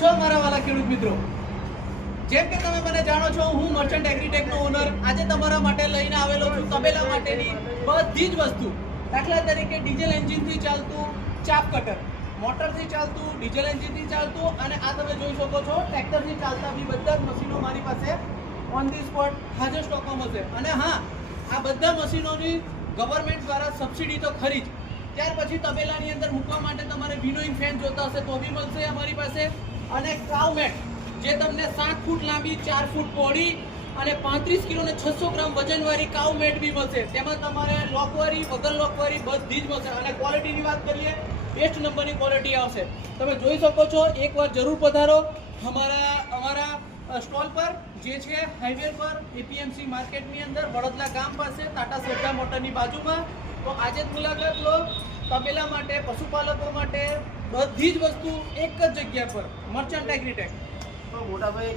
છો મારા વાલા ખેડૂત મિત્રો? જેમ કે તમે મને જાણો છો, હું મર્ચન્ટ એગ્રીટેકનો ઓનર આજે તમારા માટે લઈને આવેલો છું તબેલા માટેની બધી જ વસ્તુ. દાખલા તરીકે ડીઝલ એન્જિનથી ચાલતું ચાપ કટર, મોટરથી ચાલતું, ડીઝલ એન્જિનથી ચાલતું, અને આ તમે જોઈ શકો છો ટ્રેક્ટરથી ચાલતા બી બધા જ મશીનો મારી પાસે ઓન ધી સ્પોટ હાજર સ્ટોકમાં મળશે. અને હા, આ બધા મશીનોની ગવર્મેન્ટ દ્વારા સબસિડી તો ખરી જ. ત્યાર પછી તબેલાની અંદર મૂકવા માટે તમારે વિનોઇંગ ફેન જોતા હશે તો બી મળશે અમારી પાસે. અને કાઉ મેટ જે તમને 7 ફૂટ લાંબી, 4 ફૂટ પહોળી અને 35 કિલો ને 600 ગ્રામ વજનવાળી કાઉ મેટ બી મળશે. તેમાં તમારે લોકવાળી, વગર લોકવાળી બધી જ મળશે. અને ક્વોલિટીની વાત કરીએ, બેસ્ટ નંબરની ક્વોલિટી આવશે. તમે જોઈ શકો છો, એકવાર જરૂર પધારો અમારા સ્ટોલ પર, જે છે હાઈવે પર એપીએમસી માર્કેટની અંદર, વડોદરા ગામ પાસે, ટાટા શ્રદ્ધા મોટરની બાજુમાં. તો આજે જ મુલાકાત લો. તબેલા માટે, પશુપાલકો માટે બધી જ વસ્તુ એક જ જગ્યા પર, મર્ચન્ટ એગ્રીટેક. મોટા ભાઈ